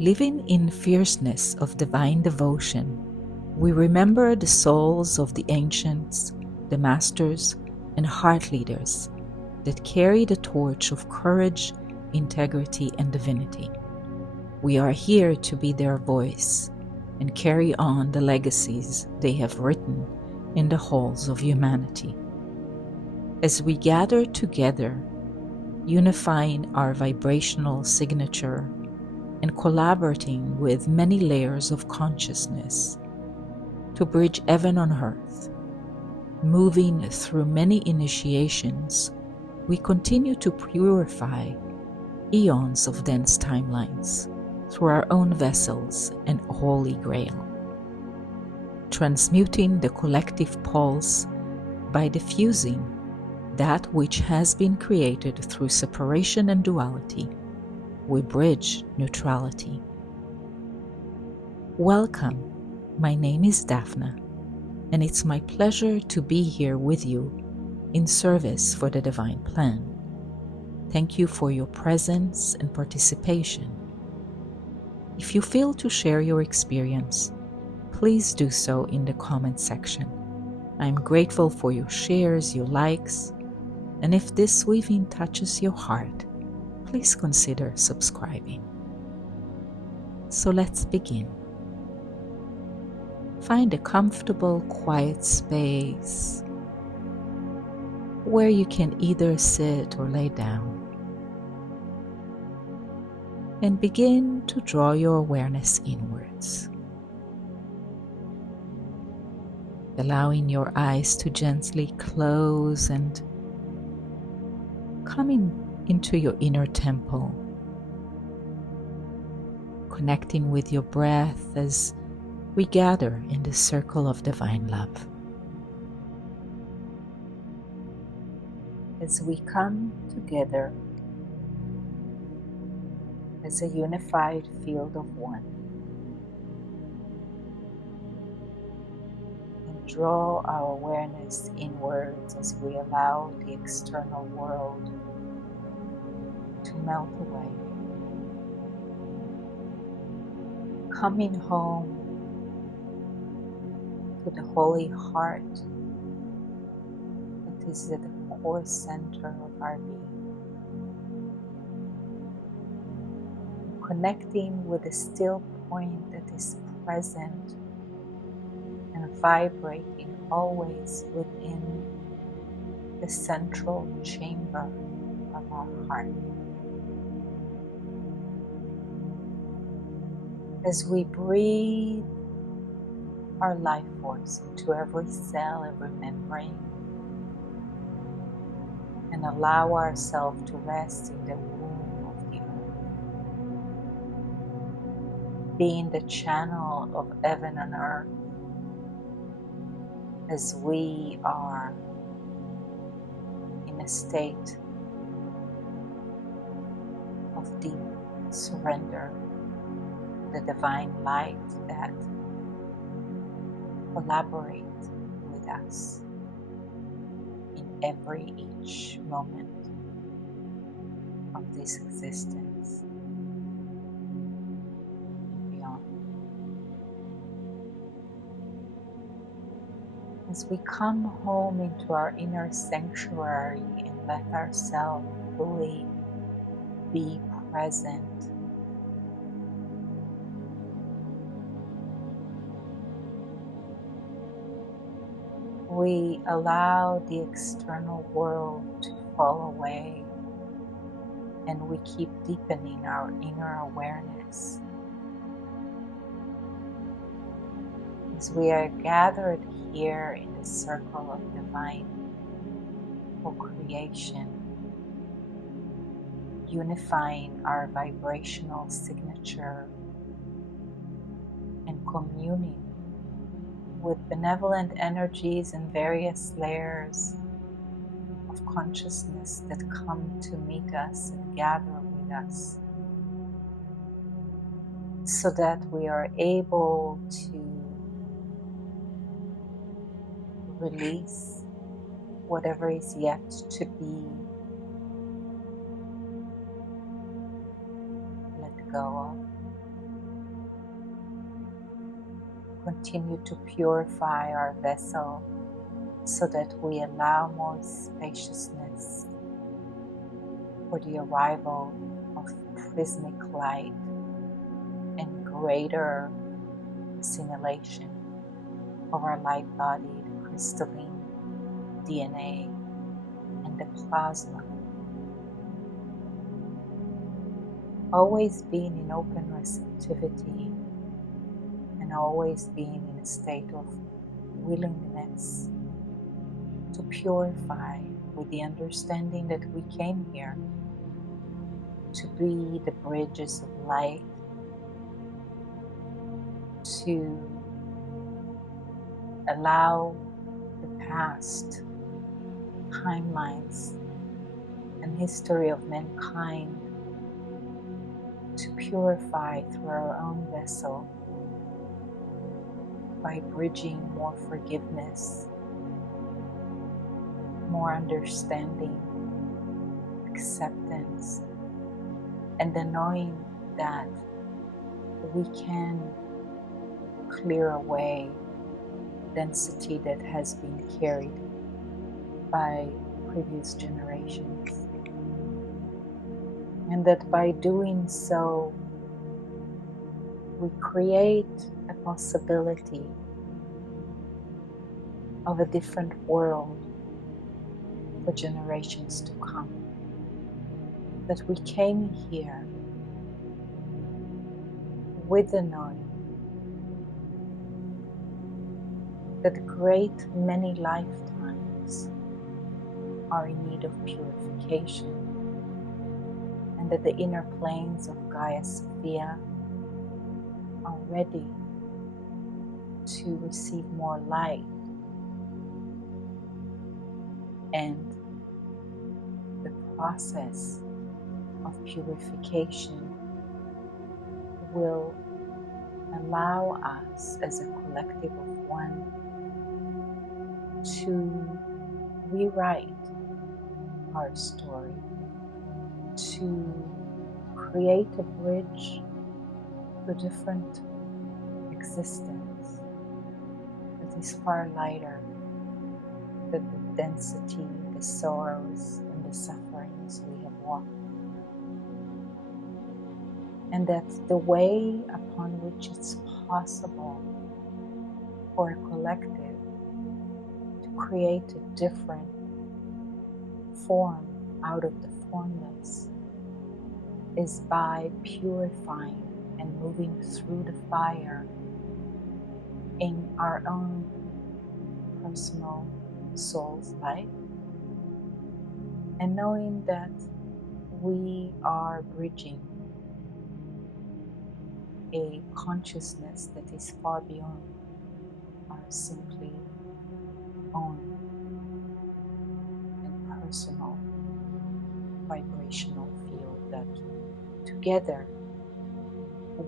Living in fierceness of divine devotion, we remember the souls of the ancients, the masters, and heart leaders that carry the torch of courage, integrity, and divinity. We are here to be their voice and carry on the legacies they have written in the halls of humanity. As we gather together, unifying our vibrational signature and collaborating with many layers of consciousness to bridge heaven on earth, moving through many initiations, we continue to purify eons of dense timelines through our own vessels and Holy Grail, transmuting the collective pulse by diffusing that which has been created through separation and duality with Bridge Neutrality. Welcome, my name is Dafna, and it's my pleasure to be here with you in service for the divine plan. Thank you for your presence and participation. If you feel to share your experience, please do so in the comment section. I'm grateful for your shares, your likes, and if this weaving touches your heart, please consider subscribing. So let's begin. Find a comfortable, quiet space where you can either sit or lay down, and begin to draw your awareness inwards, allowing your eyes to gently close and coming into your inner temple, connecting with your breath as we gather in the circle of divine love. As we come together as a unified field of one, and draw our awareness inwards as we allow the external world to melt away, coming home to the holy heart that is at the core center of our being, connecting with the still point that is present and vibrating always within the central chamber of our heart. As we breathe our life force into every cell, every membrane, and allow ourselves to rest in the womb of the earth, being the channel of heaven and earth, as we are in a state of deep surrender, the divine light that collaborates with us in each moment of this existence and beyond. As we come home into our inner sanctuary and let ourselves fully be present, we allow the external world to fall away, and we keep deepening our inner awareness. As we are gathered here in the circle of divine co-creation, unifying our vibrational signature and communing with benevolent energies and various layers of consciousness that come to meet us and gather with us, so that we are able to release whatever is yet to be let go of, continue to purify our vessel so that we allow more spaciousness for the arrival of prismic light and greater assimilation of our light body, the crystalline DNA, and the plasma. Always being in open receptivity and always being in a state of willingness to purify with the understanding that we came here to be the bridges of light, to allow the past timelines and history of mankind to purify through our own vessel by bridging more forgiveness, more understanding, acceptance, and the knowing that we can clear away density that has been carried by previous generations. And that by doing so, we create a possibility of a different world for generations to come. That we came here with the knowing that great many lifetimes are in need of purification, and that the inner planes of Gaia Sophia are ready to receive more light, and the process of purification will allow us as a collective of one to rewrite our story, to create a bridge to a different existence that is far lighter than the density, the sorrows, and the sufferings we have walked. And that the way upon which it's possible for a collective to create a different form out of the formless is by purifying and moving through the fire in our own personal soul's life, and knowing that we are bridging a consciousness that is far beyond our simply own and personal vibrational field, that together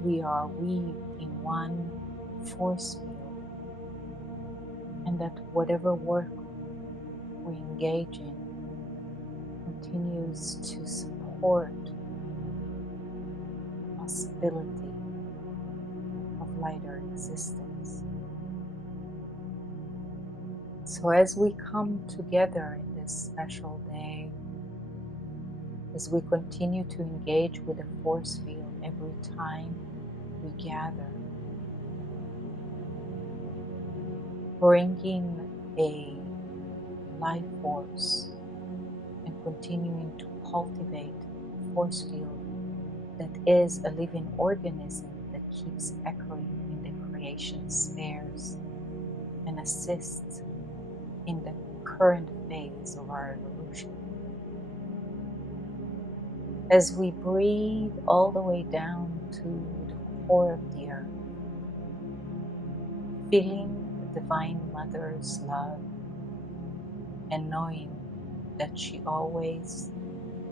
we are weaved in one force field, and that whatever work we engage in continues to support the possibility of lighter existence. So as we come together in this special day, as we continue to engage with the force field every time we gather, bringing a life force and continuing to cultivate a force field that is a living organism that keeps echoing in the creation spheres and assists in the current phase of our evolution. As we breathe all the way down to the core of the earth, feeling the Divine Mother's love and knowing that she always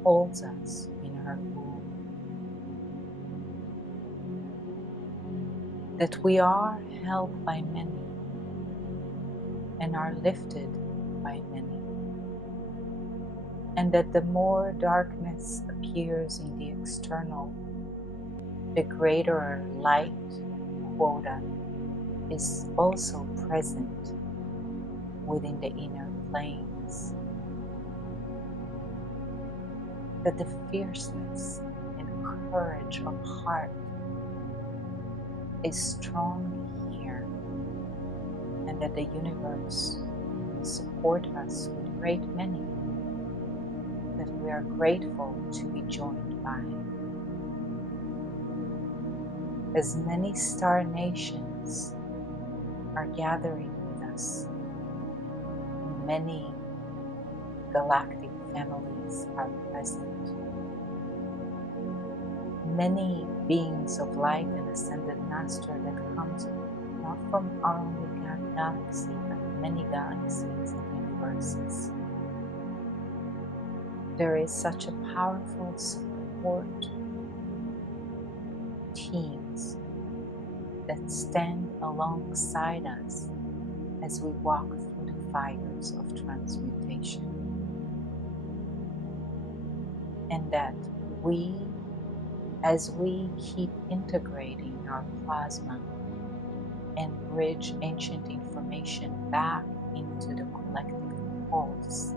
holds us in her womb, that we are held by many and are lifted by many, and that the more darkness appears in the external, the greater light quota is also present within the inner planes, that the fierceness and courage of heart is strong here, and that the universe support us with great many that we are grateful to be joined by. As many star nations are gathering with us, many galactic families are present. Many beings of light and ascended master that comes not from our only galaxy, but many galaxies and universes. There is such a powerful support teams that stand alongside us as we walk through the fires of transmutation. And that we, as we keep integrating our plasma and bridge ancient information back into the collective pulse,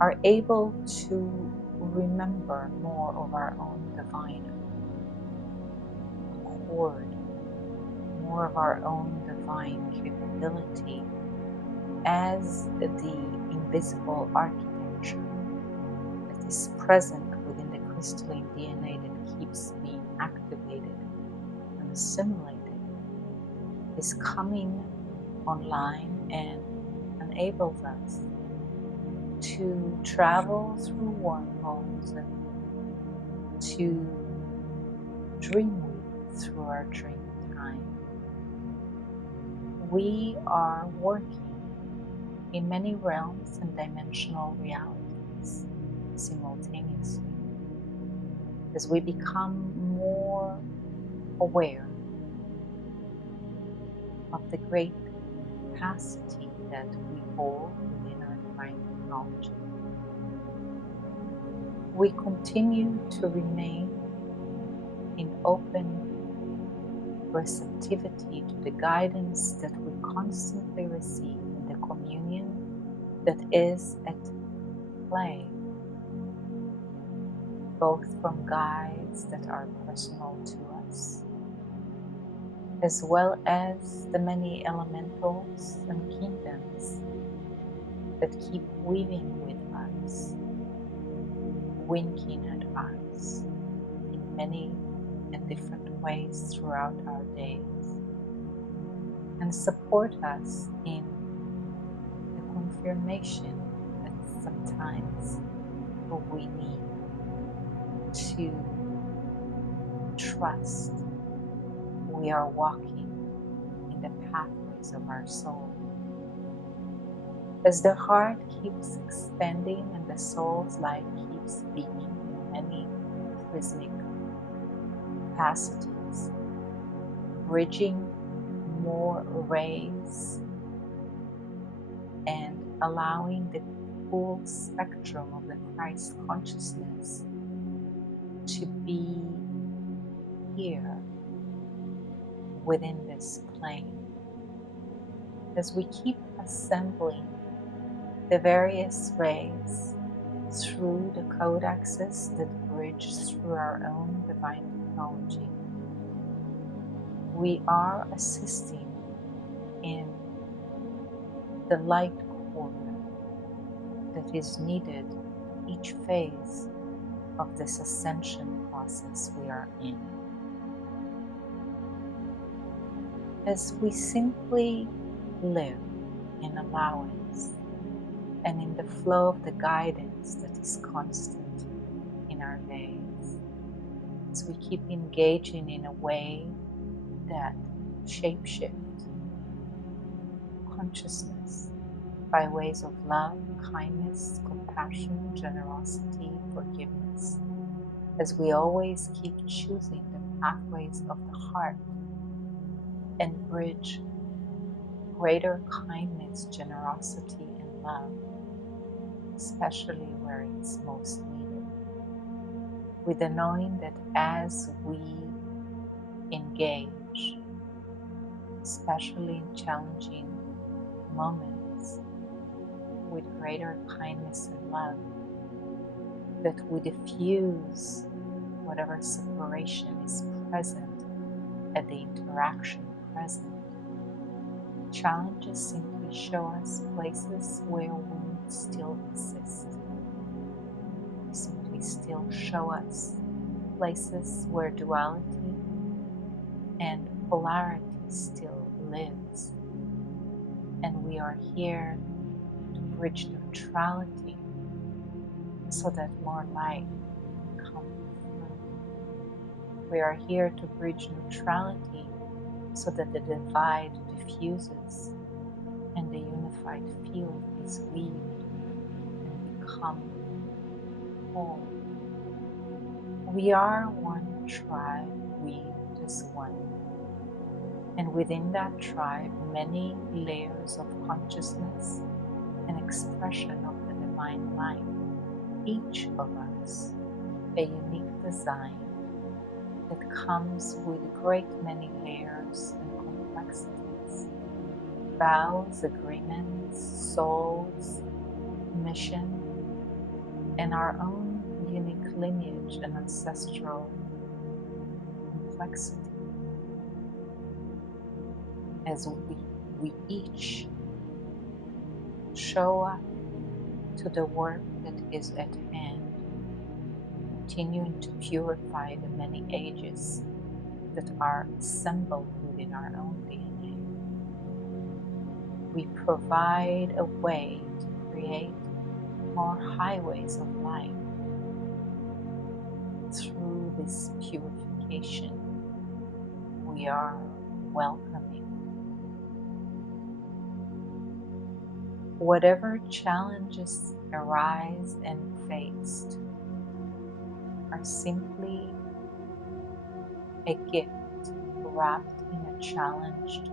are able to remember more of our own divine accord, more of our own divine capability as the invisible architecture that is present within the crystalline DNA that keeps being activated and assimilated is coming online and enables us to travel through wormholes and to dream through our dream time. We are working in many realms and dimensional realities simultaneously as we become more aware of the great capacity that we hold within our divine technology. We continue to remain in open receptivity to the guidance that we constantly receive in the communion that is at play, both from guides that are personal to us, as well as the many elementals and kingdoms that keep weaving with us, winking at us in many and different ways throughout our days, and support us in the confirmation that sometimes we need to trust we are walking in the pathways of our soul. As the heart keeps expanding and the soul's light keeps beaming in many prismic capacities, bridging more rays and allowing the full spectrum of the Christ consciousness to be here within this plane. As we keep assembling the various rays through the codexes that bridge through our own divine technology, we are assisting in the light core that is needed each phase of this ascension process we are in. As we simply live in allowance and in the flow of the guidance that is constant in our days, as we keep engaging in a way that shapeshift consciousness by ways of love, kindness, compassion, generosity, forgiveness, as we always keep choosing the pathways of the heart and bridge greater kindness, generosity, and love, especially where it's most needed, with the knowing that as we engage especially in challenging moments, with greater kindness and love, that we diffuse whatever separation is present at the interaction present. Challenges simply show us places where wounds still exist. They simply still show us places where duality and polarity still lives. And we are here to bridge neutrality so that more light can come through. We are here to bridge neutrality so that the divide diffuses and the unified field is weaved and become whole. We are one tribe, weaved as one. And within that tribe, many layers of consciousness and expression of the divine light. Each of us, a unique design that comes with a great many layers and complexities, vows, agreements, souls, mission, and our own unique lineage and ancestral complexity. As we each show up to the work that is at hand, continuing to purify the many ages that are assembled within our own DNA. We provide a way to create more highways of light through this purification. We are welcoming whatever challenges arise and faced are simply a gift wrapped in a challenged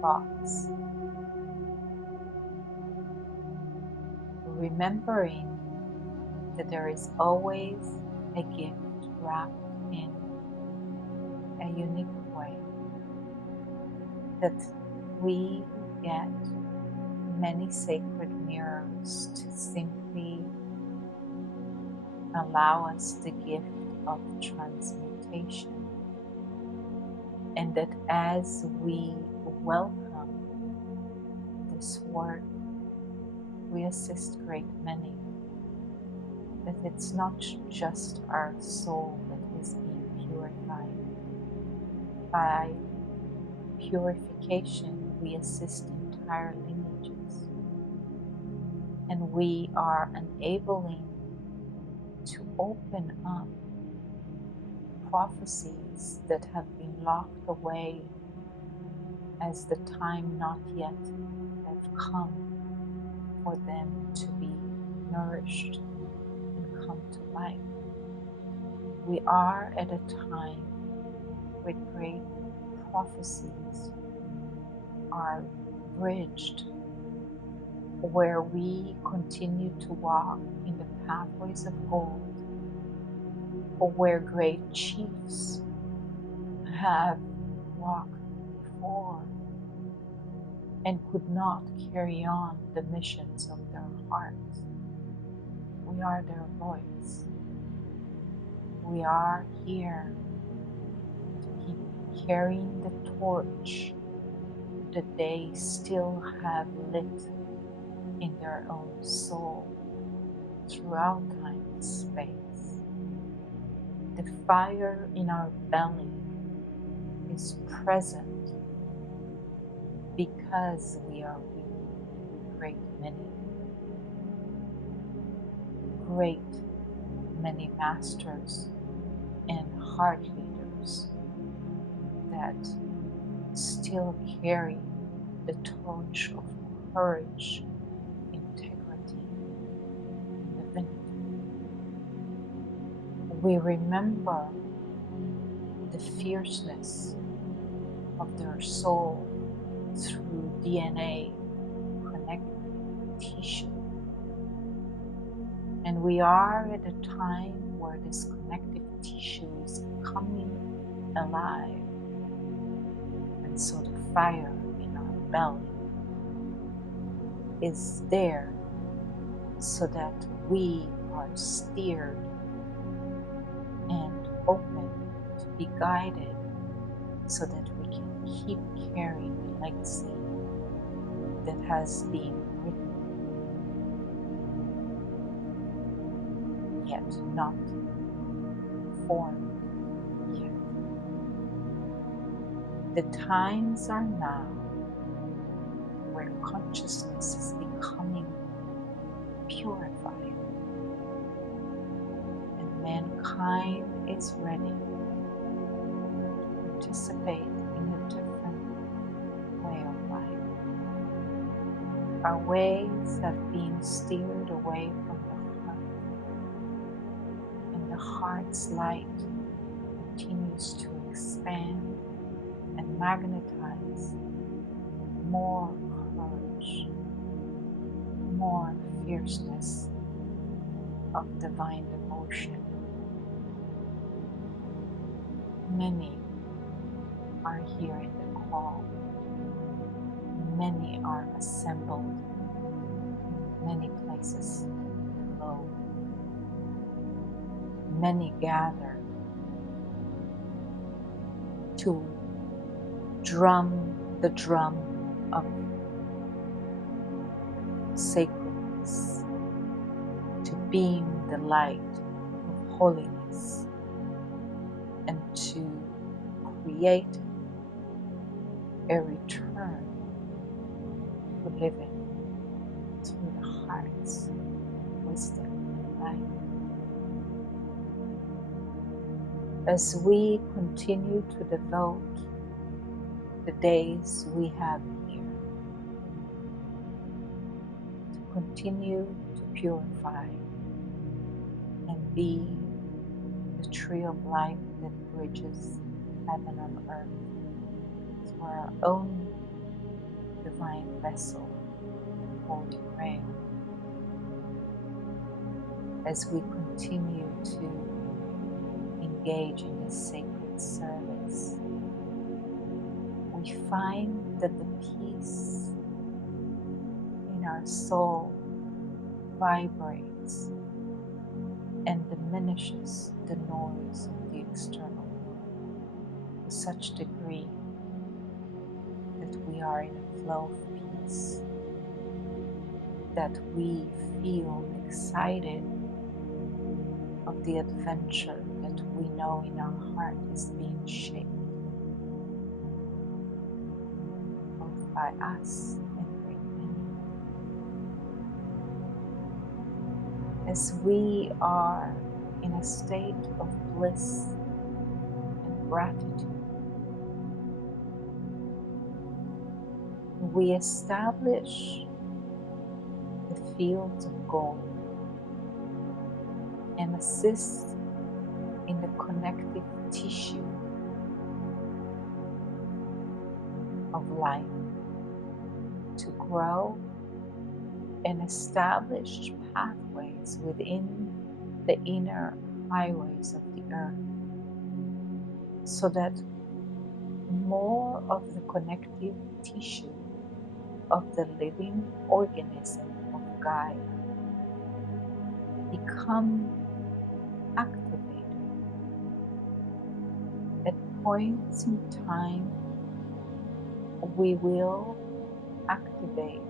box. Remembering that there is always a gift wrapped in a unique way, that we get many sacred mirrors to simply allow us the gift of transmutation, and that as we welcome this work, we assist great many, that it's not just our soul that is being purified. By purification, we assist entire lineages, and we are enabling to open up prophecies that have been locked away as the time not yet have come for them to be nourished and come to life. We are at a time where great prophecies are bridged, where we continue to walk in the pathways of gold, or where great chiefs have walked before and could not carry on the missions of their hearts. We are their voice. We are here to keep carrying the torch that they still have lit in their own soul throughout time and space. The fire in our belly is present because we are with great many masters and heart leaders that still carry the torch of courage, integrity, and divinity. We remember the fierceness of their soul through DNA connected tissue. And we are at a time where this connective tissue is coming alive. And so the fire in our belly is there so that we are steered and open to be guided so that we can keep carrying the legacy that has been written yet not formed yet. The times are now where consciousness is becoming purified and mankind is ready to participate in a different way of life. Our ways have been steered away from the heart, and the heart's light continues to expand and magnetize more courage, more fierceness of divine devotion. Many are here in the call. Many are assembled in many places below. Many gather to drum the drum of sacredness, to beam the light of holiness, and to create a return to living through the heart's wisdom and light. As we continue to devote the days we have here to continue to purify and be the tree of life that bridges heaven and earth through our own divine vessel, the Holly Grail, as we continue to engage in this sacred service, we find that the peace in our soul vibrates and diminishes the noise of the external world to such degree that we are in a flow of peace, that we feel excited of the adventure that we know in our heart is being shaped both by us and by many. As we are in a state of bliss and gratitude, we establish the fields of gold and assist in the connective tissue of life to grow and establish pathways within the inner highways of the earth, so that more of the connective tissue of the living organism of Gaia become activated at points in time. We will activate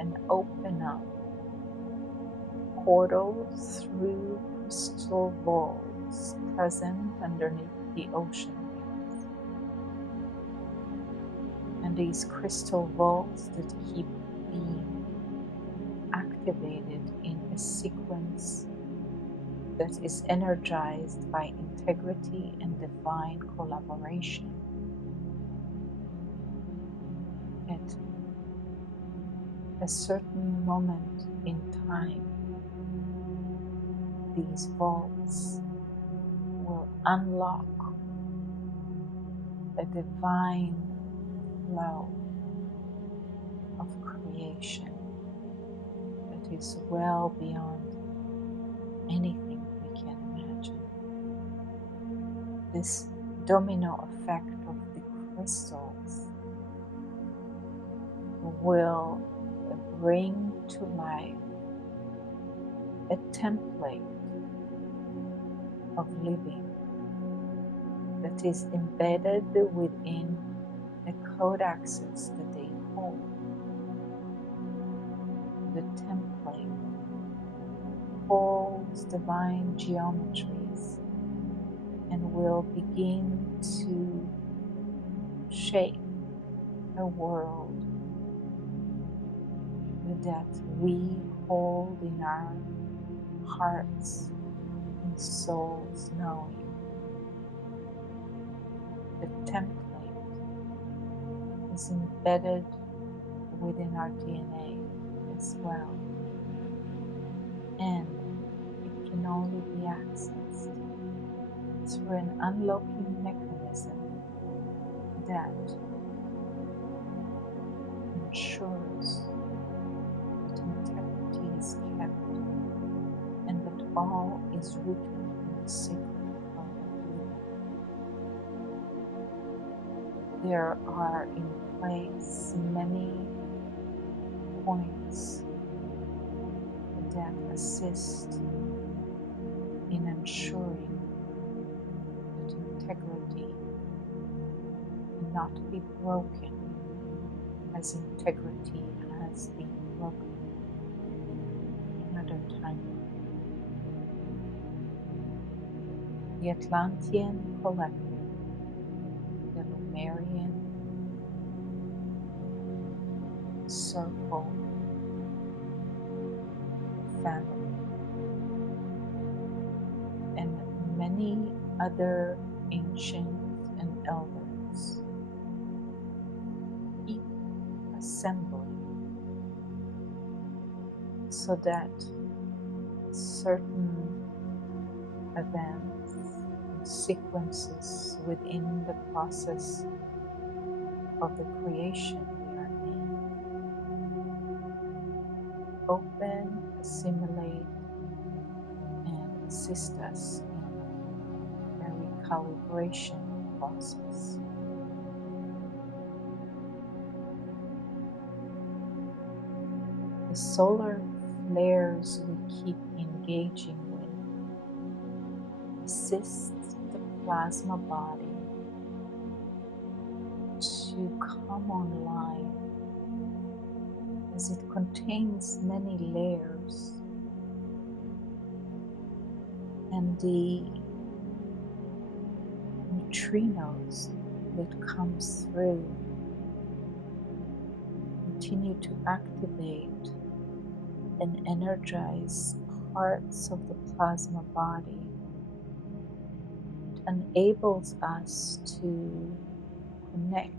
and open up portals through crystal vaults present underneath the ocean waves. And these crystal vaults that keep being activated in a sequence that is energized by integrity and divine collaboration. At a certain moment in time, these vaults will unlock a divine flow of creation that is well beyond anything we can imagine. This domino effect of the crystals will bring to life a template of living that is embedded within the codexes that they hold. The template holds divine geometries and will begin to shape a world that we hold in our hearts and souls, knowing the template is embedded within our DNA as well, and it can only be accessed through an unlocking mechanism that ensures that integrity is kept and that all is rooted in the sacred flow of living. There are in place many points that assist in ensuring that integrity cannot be broken as integrity has been broken in other timelines. The Atlantean collective, the Lumerian circle, family, and many other ancients and elders keep assembling so that certain events and sequences within the process of the creation we are in open, assimilate, and assist us in a recalibration process. The solar flares we keep engaging with assist the plasma body to come online, as it contains many layers, and the neutrinos that comes through continue to activate and energize parts of the plasma body. It enables us to connect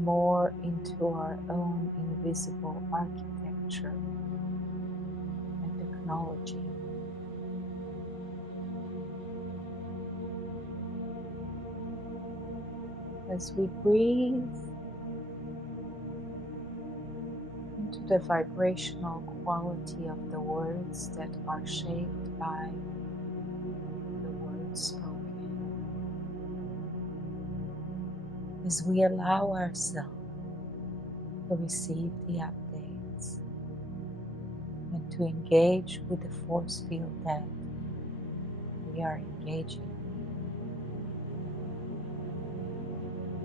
more into our own invisible architecture and technology. As we breathe into the vibrational quality of the words that are shaped by the words spoken, as we allow ourselves to receive the updates and to engage with the force field that we are engaging,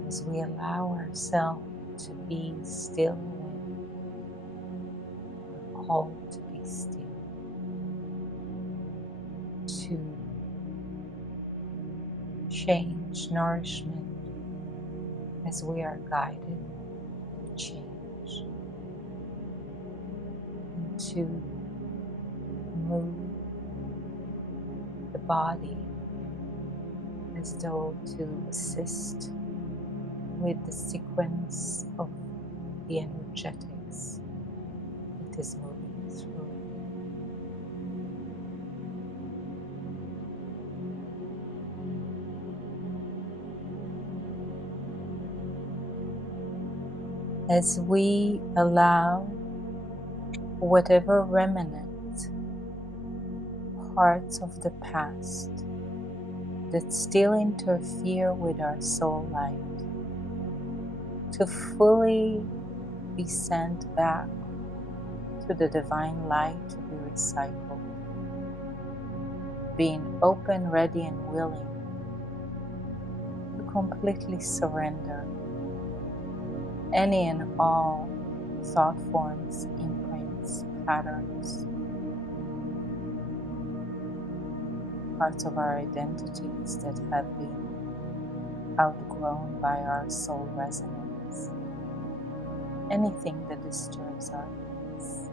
as we allow ourselves to be still when we're called to be still, to change nourishment as we are guided to change, and to move the body as though to assist with the sequence of the energetics that is moving through. As we allow whatever remnant parts of the past that still interfere with our soul light, to fully be sent back to the divine light to be recycled, being open, ready, and willing to completely surrender any and all thought forms, imprints, patterns, parts of our identities that have been outgrown by our soul resonance, anything that disturbs our peace,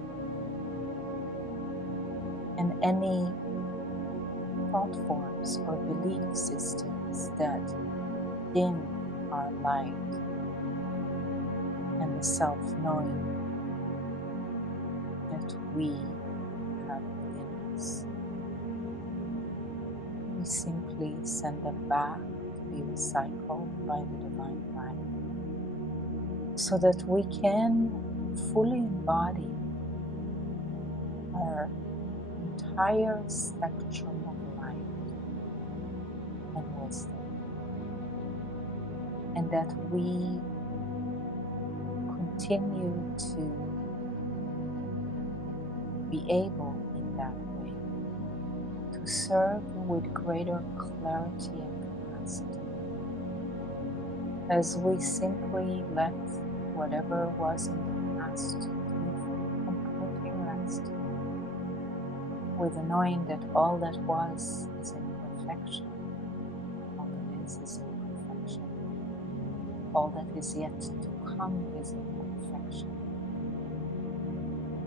and any thought forms or belief systems that dim our light and the self-knowing that we have within us. We simply send them back to be recycled by the divine light so that we can fully embody our entire spectrum of light and wisdom, and that we continue to be able in that way to serve with greater clarity and capacity as we simply let whatever was in the past completely rest, with the knowing that all that was is imperfection, all that is imperfection, all that is yet to come is imperfection.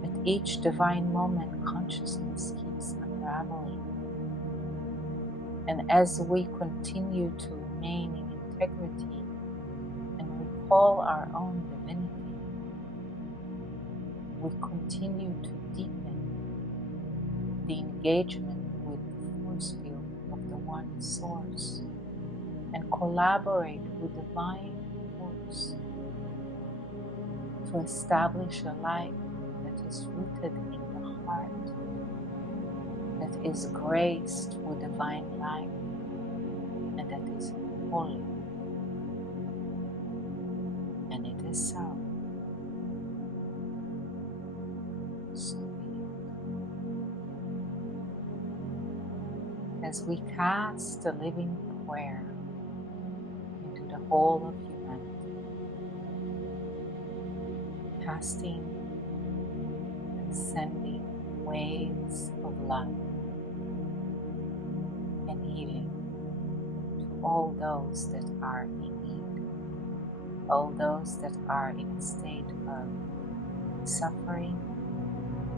At each divine moment, consciousness keeps unraveling, and as we continue to remain in integrity and recall our own divinity, we continue to deepen the engagement with the force field of the one source and collaborate with divine force to establish a life that is rooted in the heart, that is graced with divine light, and that is holy. And it is so. So be it. As we cast a living prayer into the whole of humanity, casting and sending waves of love and healing to all those that are in need, all those that are in a state of suffering,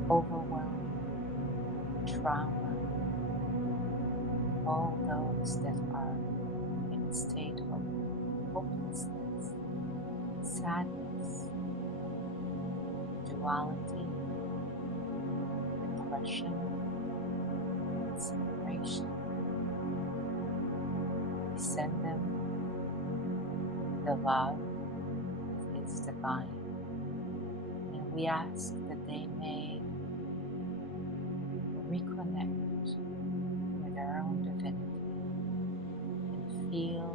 overwhelm, trauma, all those that are in a state of hopelessness, sadness, duality, depression, and separation. We send them the love that is divine, and we ask that they may reconnect with their own divinity and feel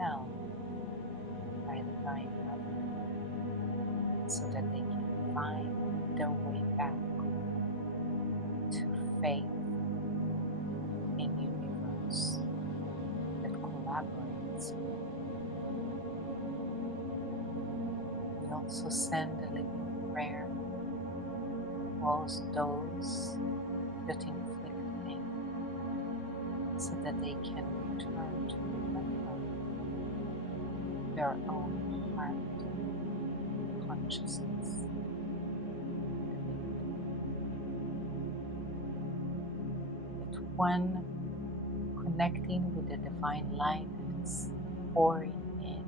held by the divine mother, so that they can find their way back to faith in universe that collaborates. We also send a living prayer to all those that inflict pain, so that they can return to remember their own heart consciousness. That one connecting with the divine light that is pouring in,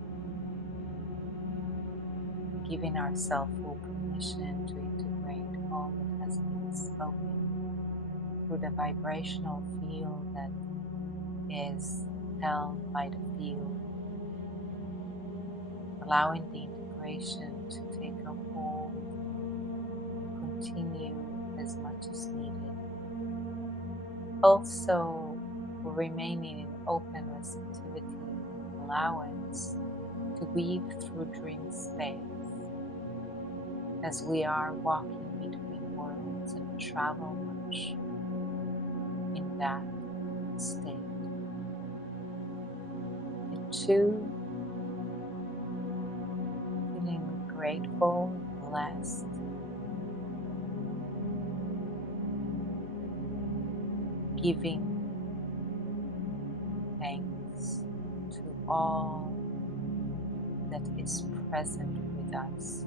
giving ourselves full permission to integrate all that has been spoken through the vibrational field that is held by the field, allowing the integration to take a hold and continue as much as needed, Also remaining in open receptivity, allowance to weave through dream space as we are walking between worlds and travel much in that state. And two, feeling grateful, blessed, giving thanks to all that is present with us,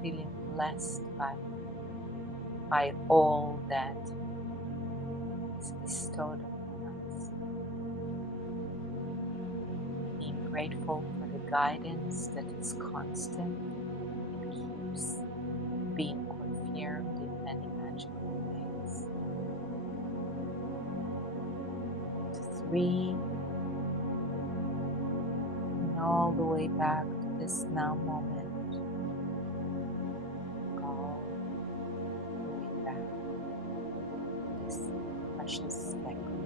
feeling blessed by all that is bestowed upon us, being grateful for the guidance that is constant and keeps being confirmed in many magical ways. Three, and all the way back to this now moment, all the way back to this precious spectrum.